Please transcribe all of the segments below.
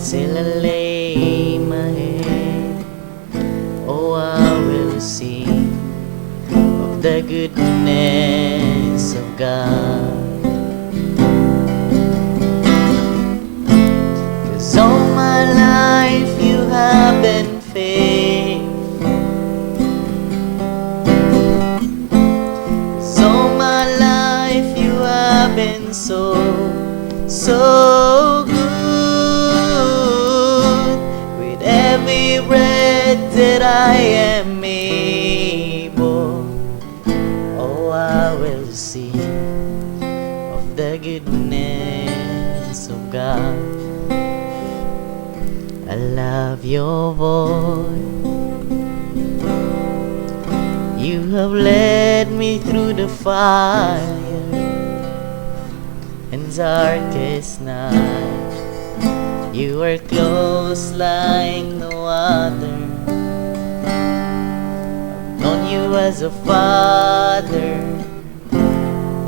till I lay my head. Oh, I will sing of the goodness of God. 'Cause all my life you have been faithful. 'Cause all my life you have been so good. With every breath that I am able, oh, I will sing of the goodness of God. I love your voice. You have led me through the fire and darkest night. You are close like no other. I've known you as a father.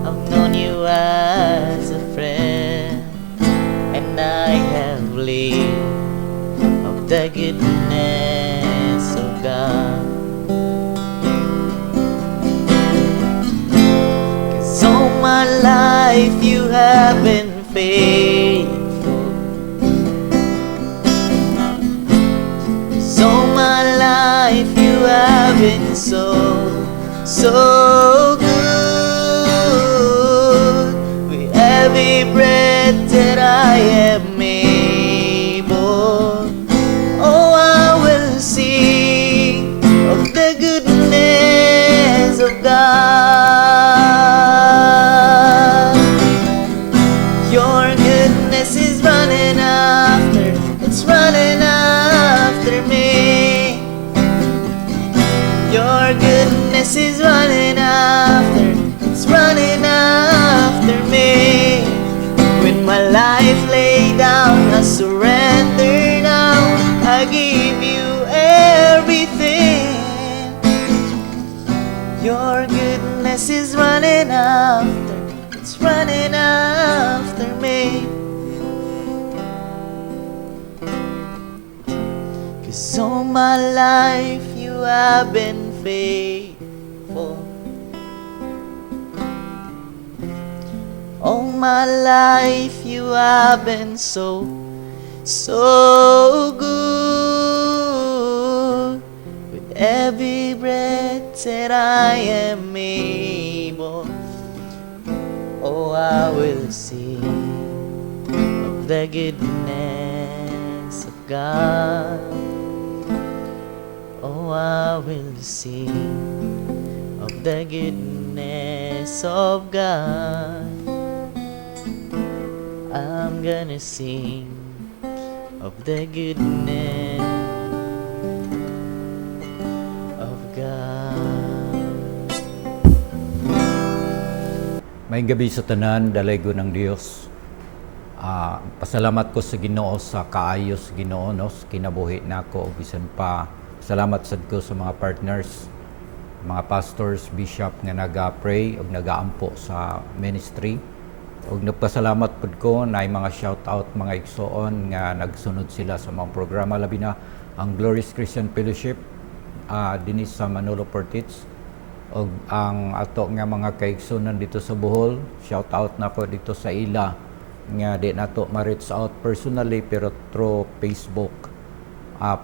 I've known you as a friend. And I have lived of the goodness of God. 'Cause all my life you have been faithful. 'Cause all my life you have been so good. With every breath that I am able, oh, I will sing of the goodness of God. Your goodness is running after, it's running after me. Your goodness is running after, it's running after me. With my life laid down, I surrender now. I give you everything. Your goodness is running after, it's running after me. 'Cause all my life you have been faithful. All my life you have been so good. With every breath that I am able, oh, I will sing of the goodness of God. Oh, I will sing of the goodness of God. I'm gonna sing of the goodness of God. May gabi sa tanan, dalaygo ng Dios. Pasalamat ko sa Ginoo sa kaayo sa Ginoo, no, sa kinabuhi nako ug bisan pa salamat sad ko sa mga partners, mga pastors, bishop nga naga-pray ug nagaampo sa ministry. Ug nagpasalamat pud ko na mga shout out mga igsoon nga nagsunod sila sa mga programa, labi na ang Glorious Christian Fellowship dinhi sa Manolo Portits. Og ang ato nga mga kaigsunan dito sa Bohol, shout out nako dito sa ila nga di nato ma-reach out personally pero through Facebook.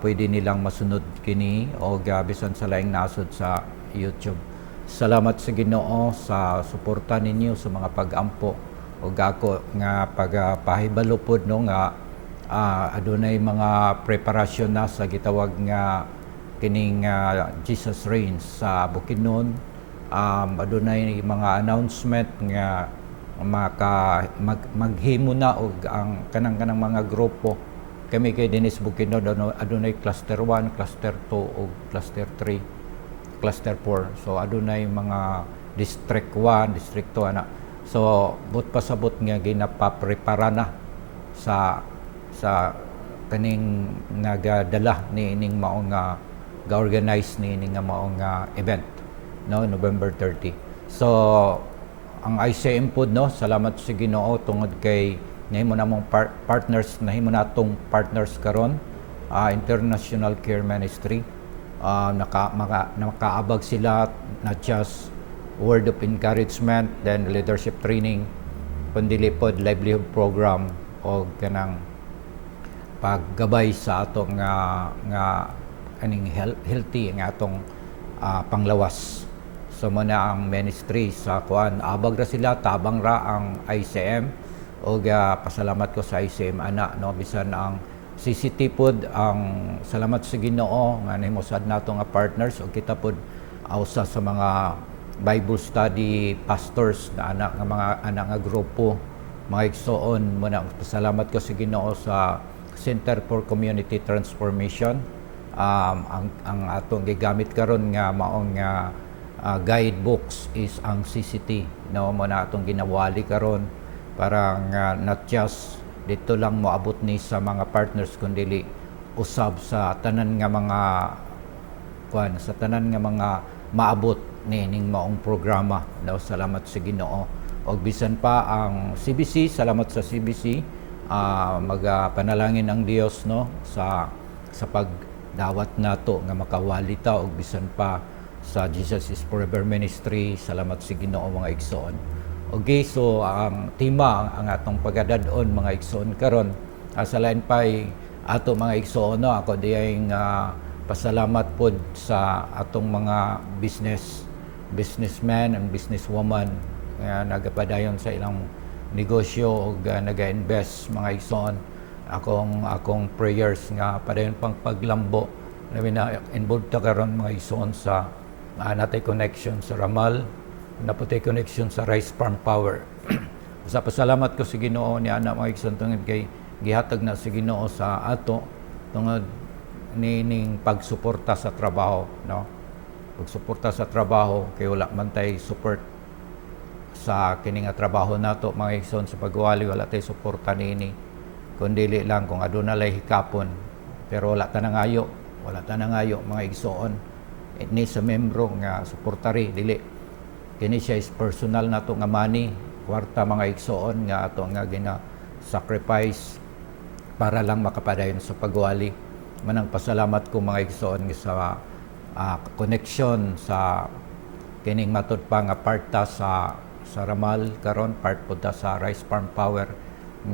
Pwede nilang masunod kini o bisan sa laing nasod sa YouTube. Salamat sa Ginoo sa suporta ninyo sa mga pag-ampo o ako nga pagpahibalo pod no nga adunay mga preparasyon na sa gitawag nga kining Jesus Reigns sa Bukidnon. Adunay mga announcement nga maghimo na og ang kanang mga grupo. Kami kay Dennis Bukidnon adunay cluster 1, cluster 2 ug cluster 3, cluster 4. So adunay mga district 1, district 2 ana. So but pasabot nga ginapaprepara na sa kaning nagadala ni ining mao nga ga-organize ni ining mao nga event no November 30. So ang ICM pod no, salamat sa Ginoo tungod kay nahimo namong partners, nahimo natong partners karon, International Care Ministry. Nakaabag sila not just word of encouragement, then leadership training, kundi pod livelihood program o kanang paggabay sa atong nga aning healthy nga atong panglawas. So muna ang ministry sa kuan, abag ra sila, tabang ra ang ICM o pasalamat ko sa ICM ana no, bisan ang CCT pod ang salamat sa Ginoo nga nahimosad nato nga partners o kita pod usa sa mga Bible study pastors na anak nga grupo, mga igsoon muna pasalamat ko sa Ginoo sa Center for Community Transformation. Ang atong gigamit karon nga maong guidebooks is ang CCT no, muna atong ginawali karon para nga not just dito lang moabot ni sa mga partners kundi usab sa tanan nga mga sa tanan nga mga maabot ning maong programa no. Salamat sa Ginoo. Og bisan pa ang CBC, salamat sa CBC, magpanalangin ang Dios no sa pagdawat nato nga makawali ta, og bisan pa sa Jesus is Forever Ministry, salamat sa Ginoo mga igsoon. Okay, so ang tema ang atong pagadadon mga igsoon karon, sa lain pay ato mga igsoon no, ako diyang pasalamat pod sa atong mga businessmen and businesswoman nga nagapadayon sa ilang negosyo ug naga-invest mga igsoon. Akong prayers nga padayon pang paglambo na involved ta karon mga igsoon sa natay connection sa Ramal, naputay connection sa Rice Farm Power. Sa pasalamat ko sa Ginoo ni ana mga igsoon tungod kay gihatag na sa Ginoo sa ato tungod ning pagsuporta sa trabaho no. Pagsuporta sa trabaho kay wala man tay support sa kini nga trabaho nato mga igsoon sa pagwali, wala tay suporta niini kundi lang kung aduna lay hikapon, pero wala ta nangayo mga igsoon ni sa membro nga suportari dili kini siya is personal nato nga money, kwarta mga igsoon nga ato nga gina-sacrifice para lang makapadayon sa pagwali. Manang pasalamat ko mga igsoon sa connection sa kining matud pa nga parta sa Ramal karon, part po ta sa Rice Farm Power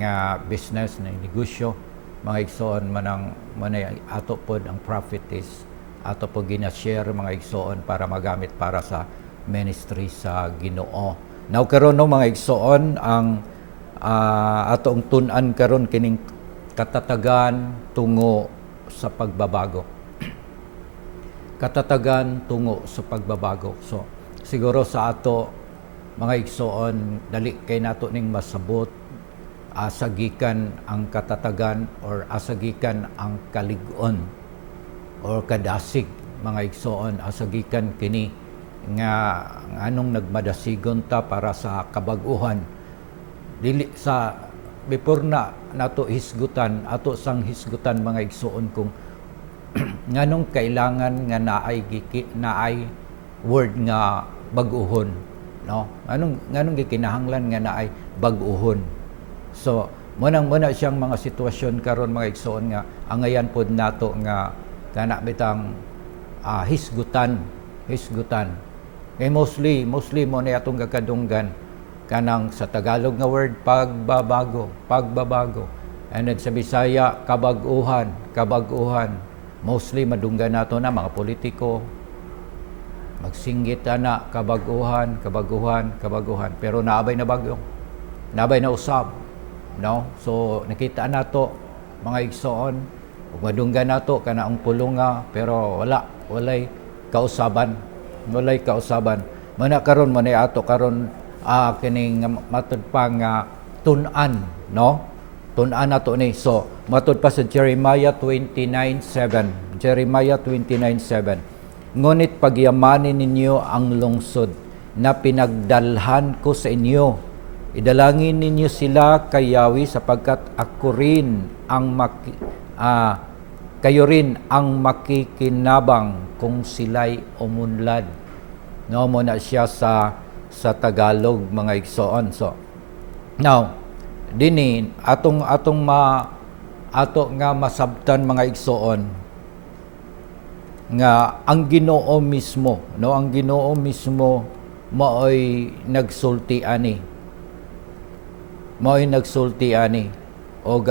nga business na negosyo mga igsoon. manay ato pod ang profit is ato po gina-share mga igsoon para magamit para sa ministry sa Ginoo. Now karon no mga igsoon, ang atong tun-an karon kining katatagan tungo sa pagbabago. Katatagan tungo sa pagbabago. So siguro sa ato mga igsoon, dali kay nato ning masabot asagikan ang katatagan or asagikan ang kalig-on or kadasig mga igsoon, asagikan kini nga anong nagmadasigon ta para sa kabag-uhan dili sa before na nato hisgutan ato sang hisgutan mga igsoon kung nganong kailangan nga naay word nga bag-uhon no, nganong gikinahanglan nga naay bag-uhon. So muna siyang mga sitwasyon karon mga igsoon nga angayan pod nato nga kana bitang hisgutan kay mostly mo na atong gakadunggan kanang sa Tagalog nga word pagbabago, and then sa Bisaya kabag-uhan. Mostly madunggan nato na mga politiko magsinggit na kabag-uhan, pero naabay na bagyo, naabay na usab no. So nakita nato mga igsoon ug madunggan nato kana ang pulunga pero walay kausaban. Mana karon man ato karon kining matud pa nga tun-an no. Tun-an nato ni. So matud pa sa Jeremiah 29:7. Ngunit pagyamanin ninyo ang lungsod na pinagdalhan ko sa inyo. Idalangin ninyo sila kay Yahweh sapagkat kayo rin ang makikinabang kung sila'y umunlad. No, muna siya sa Tagalog mga igsoon. So, now, Dini ato nga masabtan mga igsoon nga ang Ginoo mismo, no, ang Ginoo mismo maoy nagsulti ani. Maoy nagsulti ani. Og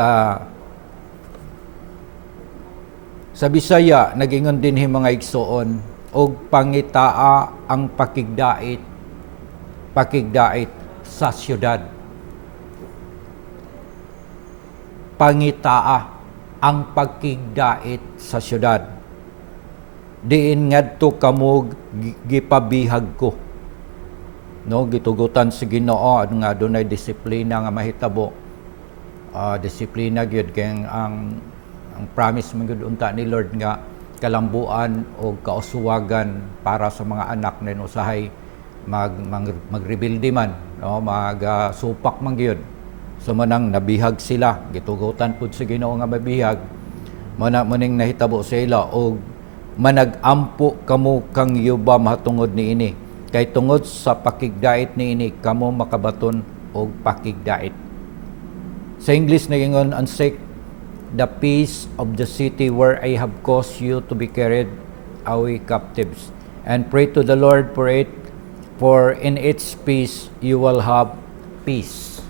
sa Bisaya nagingon dinhi mga igsoon og pangitaa ang pakigdait sa syudad. Pangitaa ang pagkigdait sa syudad. Diin ngadto kamo gipabihag ko. No, gitugutan sa Ginoo nga adunay disiplina nga mahitabo. Disiplina gyud kay ang promise man gyud unta ni Lord nga kalambuan o kausuwagan para sa mga anak na usahay magrebilde man, no, supak man gyud. So manang nabihag sila, gitugutan pud sa Ginoo nga mabihag. Muning nahitabo sa ila og managampo kamo kang yuba matungod niini. Kay tungod sa pakigdait niini kamo makabaton og pakigdait. Sa English nagingon and seek the peace of the city where I have caused you to be carried away captives, and pray to the Lord for it, for in its peace you will have peace.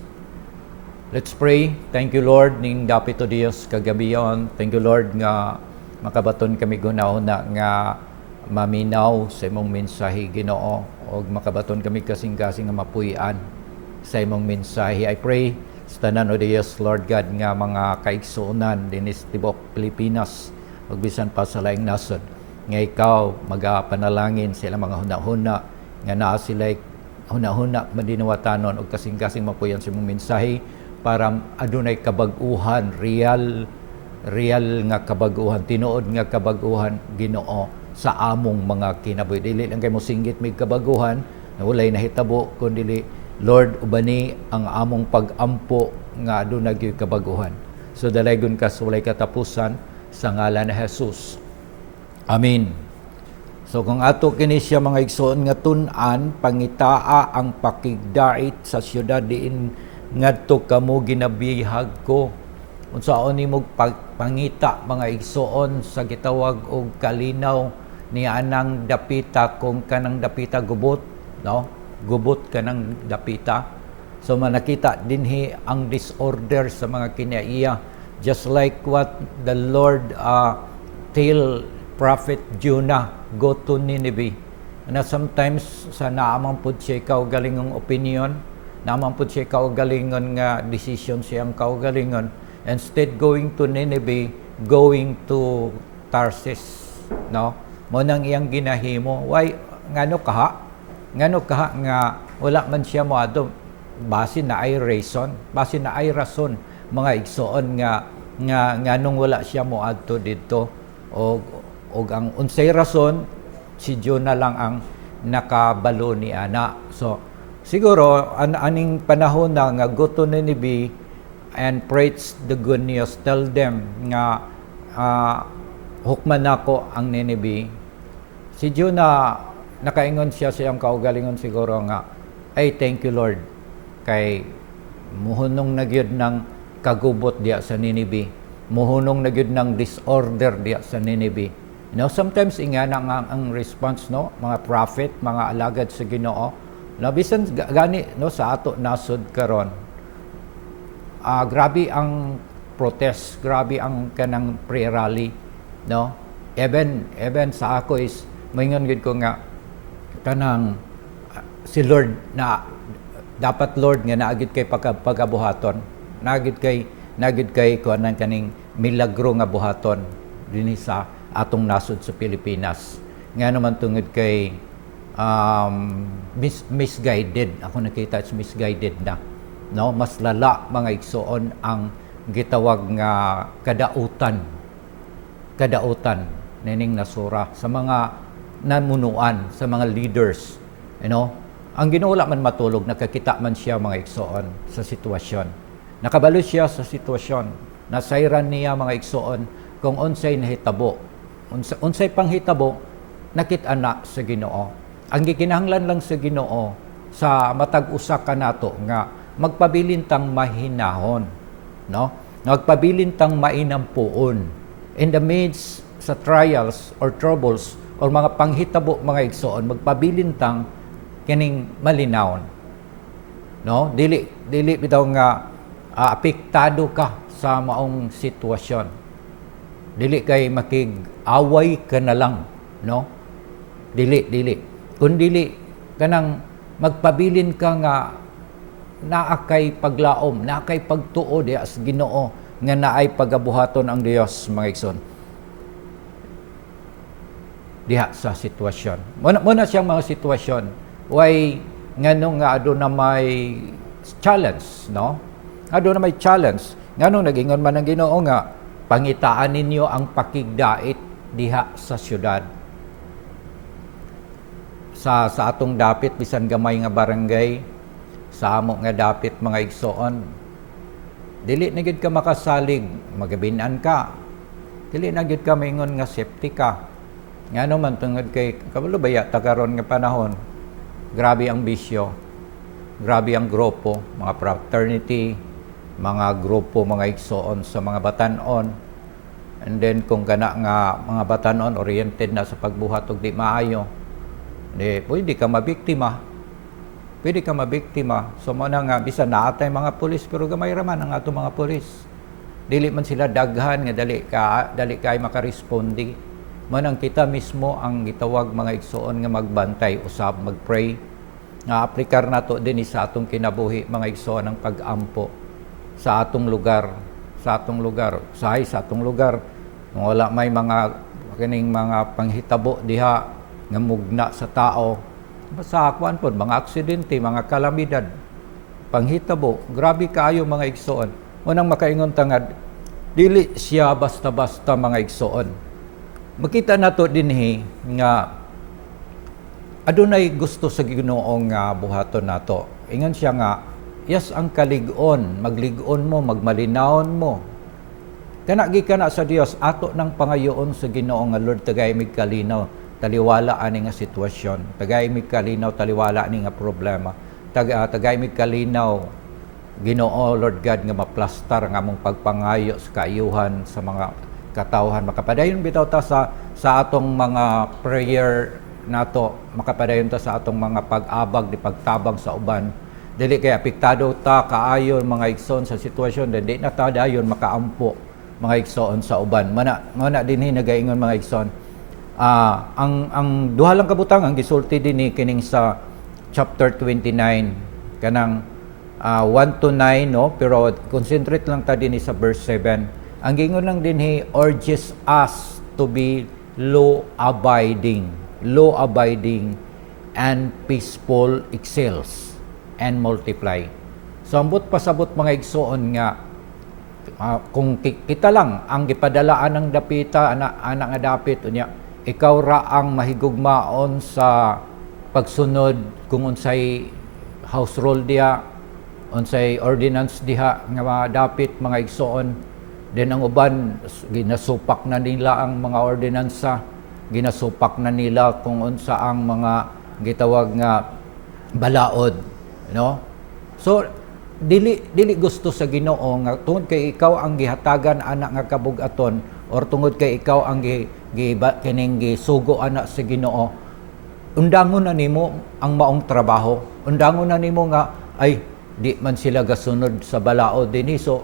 Let's pray. Thank you, Lord, ning dapit to Dios kagabiyon. Thank you, Lord, nga makabaton kami gunahuna nga maminaw sa imong mensahe, Ginoo, og makabaton kami kasing-kasing nga mapuy-an sa imong mensahe. I pray sa tanan o Dios, Lord God, nga mga kaigsuonan dinis tibok Pilipinas ug bisan pa sa laing nasod, nga ikaw magapanalangin sa ilang mga hunahuna nga naa sila hunahuna madinawatanon og kasing-kasing mapuy-an sa imong mensahe para adunay kabag-uhan, real nga kabag-uhan, tinuod nga kabag-uhan, Ginoo, sa among mga kinabuhi. Dili lang kay mo singgit may kabaguhan na walay nahitabo, kundi Lord, ubani ang among pag-ampo nga adunay gyud kabaguhan. So dalaygon ka sa walay katapusan sa ngalan ni Jesus. Amen. So kung ato kini siya mga igsoon nga tun-an, pangitaa ang pakigdait sa syudad diin ngadto kamo ginabihag ko. Unsaon nimo pangita mga igsoon sa gitawag og kalinaw ni anang dapita, kung kanang dapita gubot, no? Gubot kanang dapita. So manakita dinhi ang disorder sa mga kinaiya, just like what the Lord tell prophet Jonah, go to Nineveh. Na sometimes sa naamang pud siya kaugalingong opinion, naamang pud siya kaugalingon nga decision siyang kaugalingon. Instead going to Nineveh, going to Tarsus, no? Mo nang iyang ginahimo. Why ngano kaha? Ngano kaha nga wala man siya moadto base na ay rason mga igsoon nga nganong wala siya moadto didto og ang unsay rason si Jonah lang ang nakabalo ni ana. So siguro aning panahon na nga go to Nineveh and preach the good news, tell them nga hukman nako ang Nineveh. Si Jonah nakaingon siya siyang kaugalingon siguro nga, ay thank you Lord kay muhunong na gyud ng kagubot diya sa Nineveh, muhunong na gyud ng disorder diya sa Nineveh. You know, sometimes ingana nga ang response, no, mga prophet, mga alagad sa Ginoo, no, bisan gani, no, sa ato nasod karon. Grabe ang protest, grabe ang kanang pre-rally, no? Even sa ako is maingon gid ko nga kanang si Lord na dapat Lord nga naagid kay pagabuhaton, naagid kay kuanan kaning milagro nga buhaton dinhi sa atong nasod sa Pilipinas. Nga naman tungod kay misguided, ako nakita it's misguided na, no, mas lala mga igsoon ang gitawag nga kadautan nining nasura sa mga namunuan, sa mga leaders, you know. Ang Ginoo wala man matulog, nakakita man siya mga igsoon sa sitwasyon, nakabalo siya sa sitwasyon, nasayran niya mga igsoon kung unsay nahitabo, unsay panghitabo nakita na sa Ginoo. Ang gikinahanglan lang sa Ginoo sa matag usa kanato nga magpabilin tang mahinahon, no? Magpabilin tang mainampuon in the midst sa trials or troubles or mga panghitabo mga igsoon, magpabilin tang kining malinawon, no? Dili bitaw nga apektado ka sa maong sitwasyon. Dili kay makig-away ka na lang, no? Dili. Kung dili kanang magpabilin ka nga naa kay paglaom, naa kay pagtuo diha sa Ginoo nga naay pagabuhaton ang Dios mga igsoon. Diha sa sitwasyon. Muna siyang mga sitwasyon way ngano nga aduna may challenge, no? Aduna may challenge. Ngano nagingon man ang Ginoo nga pangitaan ninyo ang pakigdait diha sa syudad. Sa atong dapit bisan gamay nga barangay, sa amo nga dapit mga igsoon, dili na gid ka makasalig, magabinan ka. Dili na gid ka maingon nga safety ka. Ngano man tungod kay kabalo baya tagaron nga panahon. Grabe ang bisyo. Grabe ang grupo, mga fraternity, mga grupo mga igsoon sa mga batan-on. And then kung kana nga mga batan-on oriented na sa pagbuhat og di maayo, pwede ka mabiktima. So mo na nga bisan naatay mga pulis pero gamay ra man ang ato mga pulis. Dili man sila daghan nga dali kay makarespondi. Mo nang kita mismo ang gitawag mga igsoon nga magbantay usab magpray. Nga aplikar nato dinhi sa atong kinabuhi mga igsoon ang pag-ampo sa atong lugar, sa atong lugar. Kung wala may mga kining mga panghitabo diha nga mugna sa tao, sa akuan po, mga aksidente, mga kalamidad, panghitabo, grabe kaayo mga igsoon. Unang makaingon tangad, dili siya basta-basta mga igsoon. Makita nato dinhi nga adunay gusto sa Ginoo nga buhaton nato. Ingon siya nga, yes ang kalig-on, maglig-on mo, magmalinawon mo. Kanagi ka na sa Dios, ato ng pangayoon sa Ginoo nga Lord, tagay mig kalinaw. Taliwala ani nga sitwasyon, tagay mig kalinaw, taliwala ani nga problema, tagay mig kalinaw, Ginoo Lord God nga maplastar nga among pagpangayo sa kaayuhan sa mga katawhan. Makapadayon bitaw ta sa atong mga prayer nato, makapadayon ta sa atong mga pag-abag di pagtabang sa uban. Dili kay apektado ta kaayon mga igsoon sa sitwasyon, dili na ta dayon makaampo mga igsoon sa uban. Mana dinhi nagaingon mga igsoon. Ang duha lang kabutang ang gisulti dinhi kining sa chapter 29 kanang 1 to 9, no, pero concentrate lang ta dinhi sa verse 7. Ang gingon lang dinhi urges us to be law abiding and peaceful excels and multiply. So ambot pasabot mga igsoon nga kung kita lang ang gipadalaan ng dapita anak nga dapit unya ikaw ra ang mahigugmaon sa pagsunod kung unsay house rule diha, unsay ordinance diha nga dapit mga igsoon. Then ang uban ginasupak na nila ang mga ordinansa, ginasupak na nila kung unsa ang mga gitawag nga balaod, no? So dili gusto sa Ginoo nga tungod kay ikaw ang gihatagan anak nga kabug-aton or tungod kay ikaw ang kining gisugo anak sa Ginoo, undangon na nimo ang maong trabaho, undangon na nimo nga ay di man sila gasunod sa balaod dinhi, so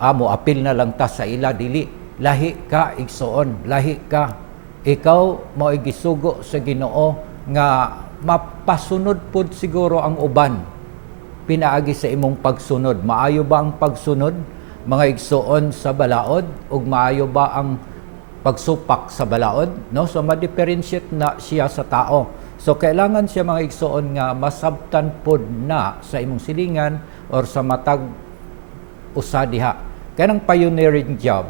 amo apil na lang ta sa ila. Dili, lahi ka igsoon, lahi ka, ikaw mao gisugo sa Ginoo nga mapasunod pud siguro ang uban pinaagi sa imong pagsunod. Maayo ba ang pagsunod mga igsoon sa balaod ug maayo ba ang pagsupak sa balaod, no? So ma-differentiate na siya sa tao. So kailangan siya mga igsoon nga masabtan pod na sa imong silingan or sa matag usa diha. Kanang pioneering job,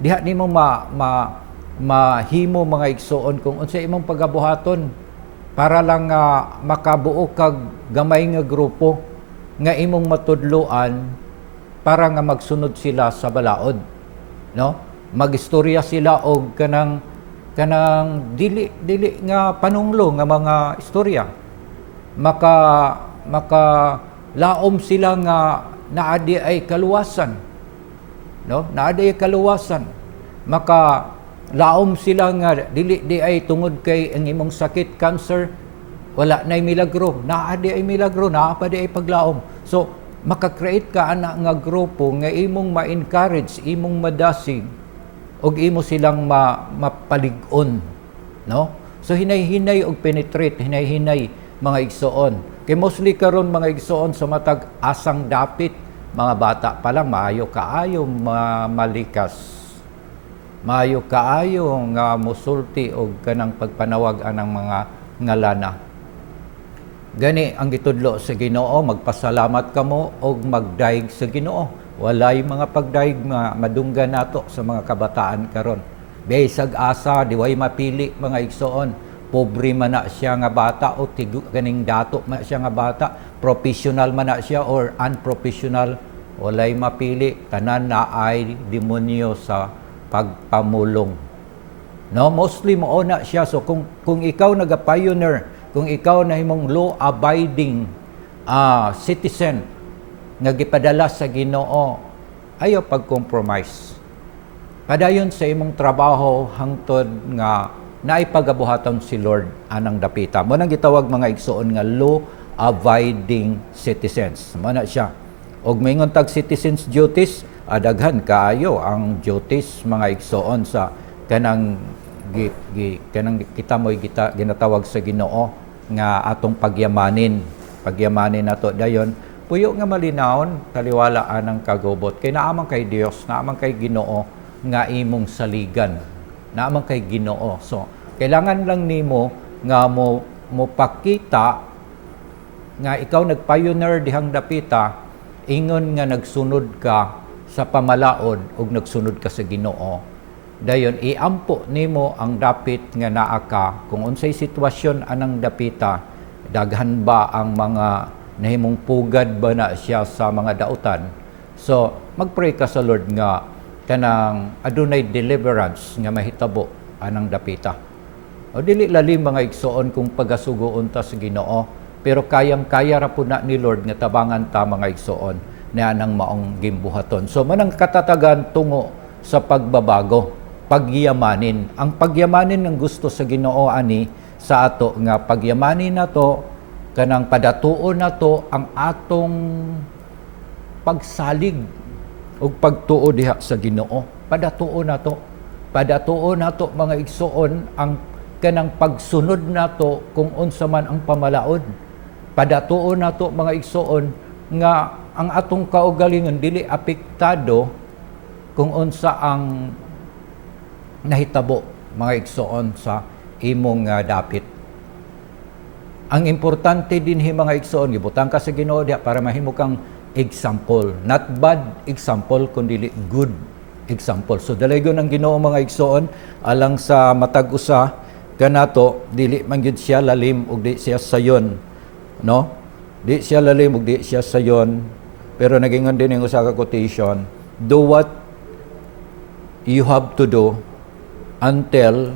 diha nimo mahimo mga igsoon kung unsa imong pagabuhaton para lang makabuo kag gamay nga grupo nga imong matudloan para nga magsunod sila sa balaod, no? Magistorya sila og kanang dili nga panunglo nga mga istorya, maka laom sila nga naadi ay kaluwasan, no? Naadi ay kaluwasan. Maka laom sila nga dili di ay tungod kay ang imong sakit, cancer, wala na'y milagro. Naadi ay milagro, naa pa di ay paglaom. So maka-create ka ana nga grupo nga imong ma-encourage, imong madasig og imo silang mapalig-on, no? So hinay-hinay og penetrate, hinay-hinay mga igsoon. Kay mostly karon mga igsoon sa matag asang dapit, mga bata pa lang maayo kaayo malikas. Maayo kaayo nga musulti og kanang pagpanawag anang mga ngalana. Gani ang gitudlo sa Ginoo, magpasalamat kamo og magdaig sa Ginoo. Walay mga pagdaig nga madunggan nato sa mga kabataan karon. Bisag asa, diway mapili mga igsoon. Pobre man na siya nga bata o ganing dato man siya nga bata, professional man na siya or unprofessional, walay mapili, tanan na ay demonyo sa pagpamulong. No, mostly mao na siya. So kung ikaw naga-pioneer, kung ikaw na himong law-abiding citizen nga gipadala sa Ginoo, ayaw pag-compromise. Padayon sa imong trabaho hangtod nga naipagabuhaton si Lord anang dapita. Mo nang gitawag mga igsoon nga law-abiding citizens. Mo na siya. Og maingon tag citizens duties, daghan kaayo ang duties mga igsoon sa kanang kanang kita mo'y ginatawag sa Ginoo nga atong pagyamanin nato dayon. Puyo nga malinawon taliwalaan ang kagubot kay naamang kay Dios, naamang kay Ginoo nga imong saligan, naamang kay Ginoo. So kailangan lang nimo nga mo pakita nga ikaw nagpioneer dihang dapita, ingon nga nagsunod ka sa pamalaod ug nagsunod ka sa Ginoo. Dayon iampo nimo ang dapit nga naa ka kung unsay sitwasyon anang dapita, daghan ba ang mga nahimong pugad ba na siya sa mga dautan. So magpray ka sa Lord nga kanang adunay deliverance nga mahitabo anang dapita. O dili lalim mga igsoon kung pagasugoon ta sa Ginoo, pero kayang-kaya ra pud na ni Lord nga tabangan ta mga igsoon na anang maong gimbuhaton. So manang katatagan tungo sa pagbabago, pagyamanin. Ang pagyamanin ng gusto sa Ginoo ani sa ato nga pagyamanin nato kanang padatuon nato ang atong pagsalig ug pagtuo diha sa Ginoo. Padatuon nato mga igsoon ang kanang pagsunod nato kung unsa man ang pamalaod. Padatuon nato mga igsoon nga ang atong kaugalingon dili apektado kung unsa ang nahitabo mga igsoon sa imong dapit. Ang importante din mga igsoon, gibutang ka sa Ginoo diha para mahimo kang example. Not bad example, kundi good example. So dalaygon ang Ginoo mga igsoon alang sa matag usa kanato, dili man gyud siya lalim ug di siya sayon, no? Di siya lalim ug di siya sayon, pero nagingon din ang usa ka quotation, do what you have to do until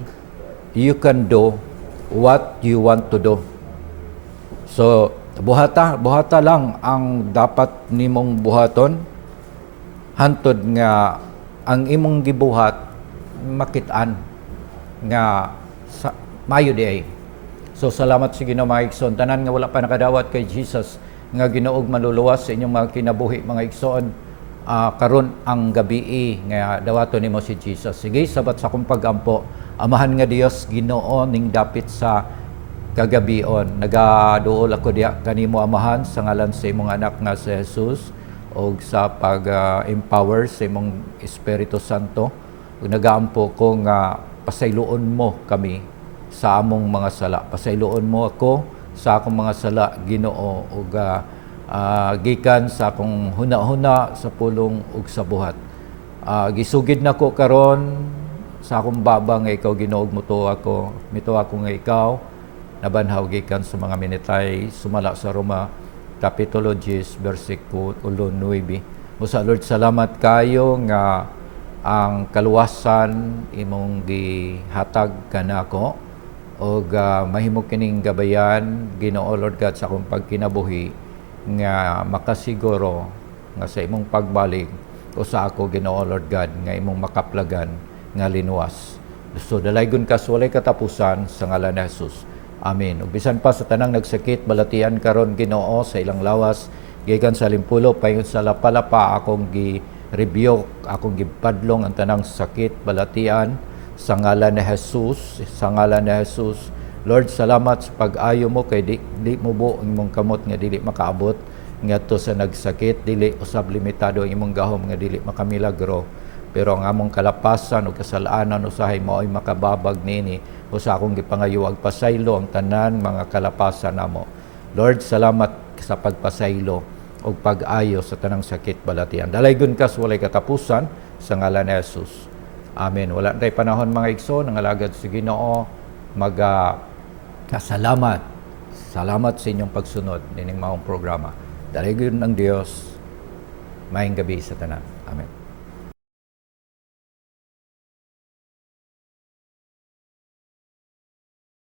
you can do what you want to do. So, buhata lang ang dapat nimong buhaton, hantod nga ang imong gibuhat makit-an nga mayo di ay. So, salamat sa Ginoo mga igsoon. Tanan nga wala pa nakadawat kay Jesus nga Ginoog maluluwas sa inyong mga kinabuhi mga igsoon. Karon ang gabi nga dawaton nimo si Jesus. Sige, sabat sa akong pagampo, amahan nga Dios Ginoo ning dapit sa kagabion. Nagaduol ako diha kanimo amahan sa ngalan sa imong anak nga si Jesus og sa pag-empower sa imong Espiritu Santo. Ug nagaampo ko nga pasayloon mo kami sa among mga sala. Pasayloon mo ako sa akong mga sala Ginoo ug gikan sa akong huna-huna sa pulong ug sa buhat. Gisugid nako karon sa akong baba nga ikaw Ginoo mituwa ko nga ikaw nabanhaw gikan sa mga minitay sumala sa Roma Kapitulo 10 bersikulo 9. Musa Lord, salamat kayo nga ang kaluwasan imong gihatag kanako og mahimo kining gabayan Ginoo Lord God sa akong pagkinabuhi nga makasiguro nga sa imong pagbalik usa ako Ginoo Lord God nga imong makaplagan nga linuwas. So dalaygon ka sa walay katapusan sa ngalan ni Jesus. Amen. Ug bisan pa sa tanang nagsakit balatian karon Ginoo sa ilang lawas gikan sa limpulo payon sa lapalapa akong gi-rebuke, akong gipadlong ang tanang sakit balatian sa ngalan ni Jesus, sa ngalan ni Jesus. Lord, salamat sa pag-ayo mo kay di mo buo ang imong kamot nga dili makaabot ngadto sa nagsakit, dili usab limitado ang imong gahom nga dili makamilagro. Pero ang among kalapasan o kasalanan usahay mao'y makababag nini usa akong gipangayo ag pasaylo ang tanan mga kalapasan namo. Lord, salamat sa pagpasaylo o pag-ayo sa tanang sakit balatian. Dalaygon ka sa walay katapusan sa ngalan ni Jesus. Amen. Wala na tayo panahon mga igsoon, ang alagad sa Ginoo salamat. Salamat sa inyong pagsunod nining maong programa. Dalaygon ng Dios. Maayong gabi sa tanan. Amen.